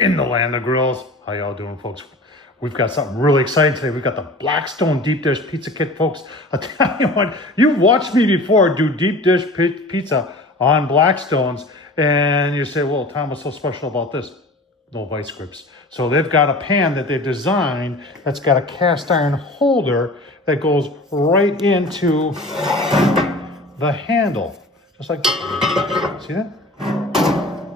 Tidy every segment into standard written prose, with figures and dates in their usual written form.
in the land of grills. How y'all doing, folks? We've got something really exciting today. We've got the Blackstone deep dish pizza kit, folks. I'll tell you what, you've watched me before do deep dish pizza on Blackstones, and you say, well, Tom, what's so special about this? No vice grips. So they've got a pan that they've designed that's got a cast iron holder that goes right into the handle. Just like, see that?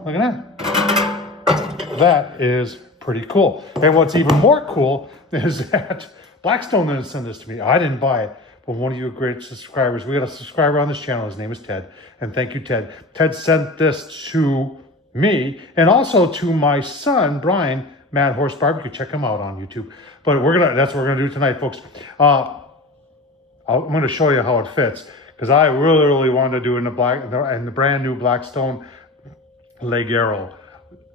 Look at that. That is pretty cool. And what's even more cool is that Blackstone didn't send this to me. I didn't buy it, but one of you great subscribers, we got a subscriber on this channel. His name is Ted. And thank you, Ted. Ted sent this to me and also to my son, Brian, Mad Horse Barbecue. Check him out on YouTube. But that's what we're gonna do tonight, folks. I'm gonna show you how it fits because I really wanted to do in the brand new Blackstone Leggero.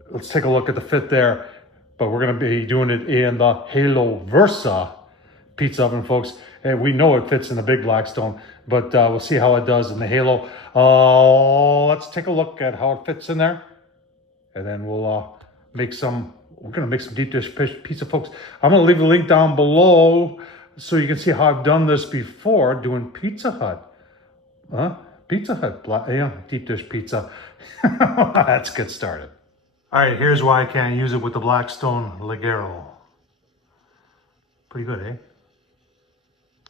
Let's take a look at the fit there. But we're going to be doing it in the Halo Versa pizza oven, folks. And we know it fits in the big Blackstone, but we'll see how it does in the Halo. Let's take a look at how it fits in there. And then we're going to make some deep dish pizza, folks. I'm going to leave the link down below so you can see how I've done this before doing Pizza Hut. Pizza Hut, deep dish pizza. Let's get started. All right, here's why I can't use it with the Blackstone Leggero. Pretty good, eh?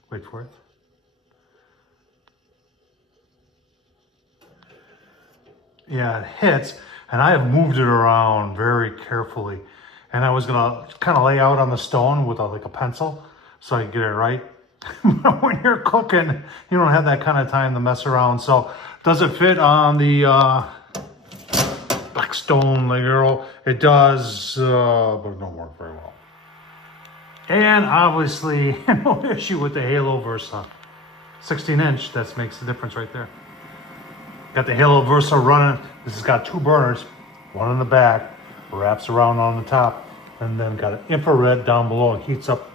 Wait for it. Yeah, it hits, and I have moved it around very carefully. And I was gonna kind of lay out on the stone with like a pencil so I could get it right. But when you're cooking, you don't have that kind of time to mess around. So does it fit on the Blackstone Leggero? It does, but it don't work very well. And obviously, no issue with the Halo Versa. 16-inch, that makes the difference right there. Got the Halo Versa running. This has got two burners, one in the back, wraps around on the top, and then got an infrared down below and heats up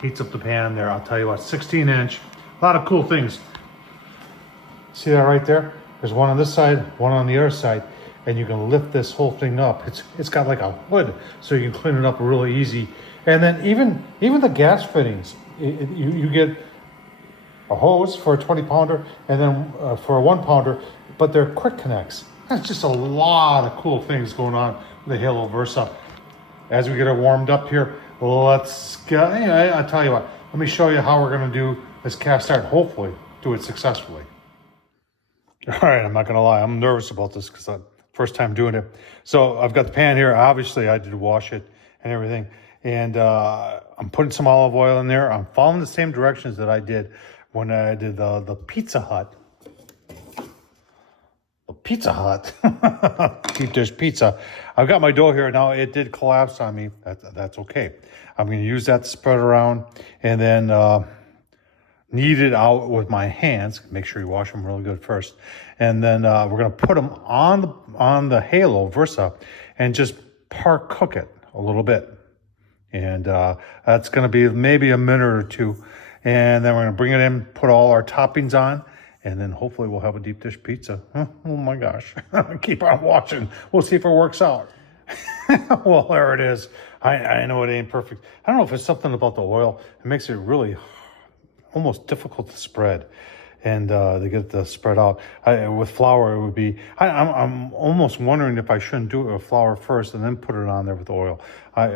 the pan there. I'll tell you what, 16-inch, a lot of cool things. See that right there? There's one on this side, one on the other side. And you can lift this whole thing up. It's got like a hood, so you can clean it up really easy. And then even the gas fittings, you get a hose for a 20-pounder and then for a 1-pounder, but they're quick connects. That's just a lot of cool things going on with the Halo Versa. As we get it warmed up here, let's get. I'll tell you what. Let me show you how we're going to do this cast iron. Hopefully, do it successfully. All right, I'm not going to lie. I'm nervous about this because first time doing it. So I've got the pan here. Obviously, I did wash it and everything. And I'm putting some olive oil in there. I'm following the same directions that I did when I did the Pizza Hut. The Pizza Hut deep dish pizza. I've got my dough here. Now, it did collapse on me. That's okay. I'm going to use that to spread around and then knead it out with my hands. Make sure you wash them really good first. And then we're going to put them on the Halo Versa and just par cook it a little bit. And that's going to be maybe a minute or two. And then we're going to bring it in, put all our toppings on, and then hopefully we'll have a deep dish pizza. Oh my gosh. Keep on watching. We'll see if it works out. Well, there it is. I know it ain't perfect. I don't know if it's something about the oil. It makes it really almost difficult to spread and to get the spread out. With flour, it would be, I'm almost wondering if I shouldn't do it with flour first and then put it on there with oil. I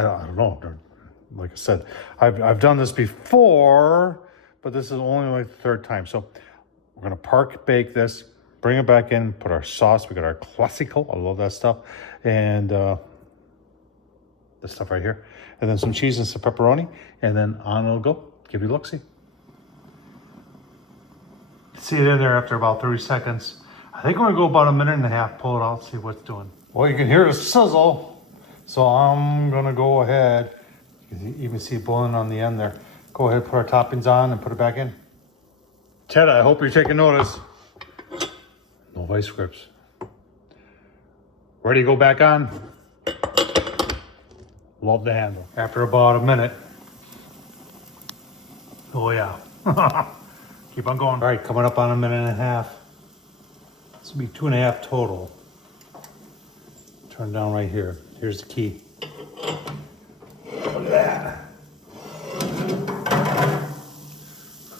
don't know. Like I said, I've done this before, but this is only like the third time. So we're going to bake this, bring it back in, put our sauce. We got our classico. I love that stuff. And this stuff right here. And then some cheese and some pepperoni. And then on it'll go. Give you a look-see. See it in there after about 30 seconds. I think we're gonna go about a minute and a half, pull it out, see what it's doing. Well, you can hear the sizzle. So I'm gonna go ahead. You can even see it boiling on the end there. Go ahead, put our toppings on and put it back in. Ted, I hope you're taking notice. No vice grips. Ready to go back on? Love the handle. After about a minute. Oh yeah. Keep on going. All right, coming up on a minute and a half. This will be 2.5 total. Turn down right here. Here's the key. Look at that.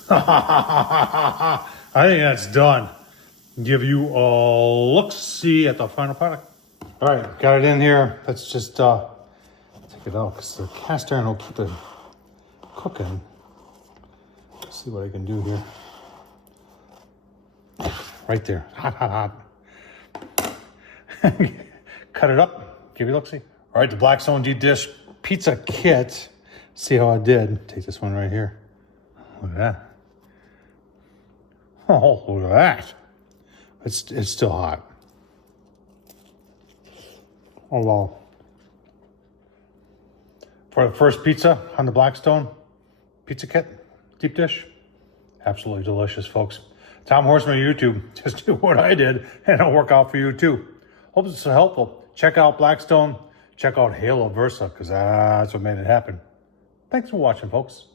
I think that's done. Give you a look-see at the final product. All right, got it in here. Let's just take it out because the cast iron will keep it cooking. Let's see what I can do here. Right there, hot, hot, hot. Cut it up, give you a look-see. All right, the Blackstone deep dish pizza kit. See how I did. Take this one right here. Look at that. Oh, look at that. It's still hot. Oh, wow. For the first pizza on the Blackstone pizza kit, deep dish, absolutely delicious, folks. Tom Horsman on YouTube. Just do what I did, and it'll work out for you too. Hope this is helpful. Check out Blackstone. Check out Halo Versa, because that's what made it happen. Thanks for watching, folks.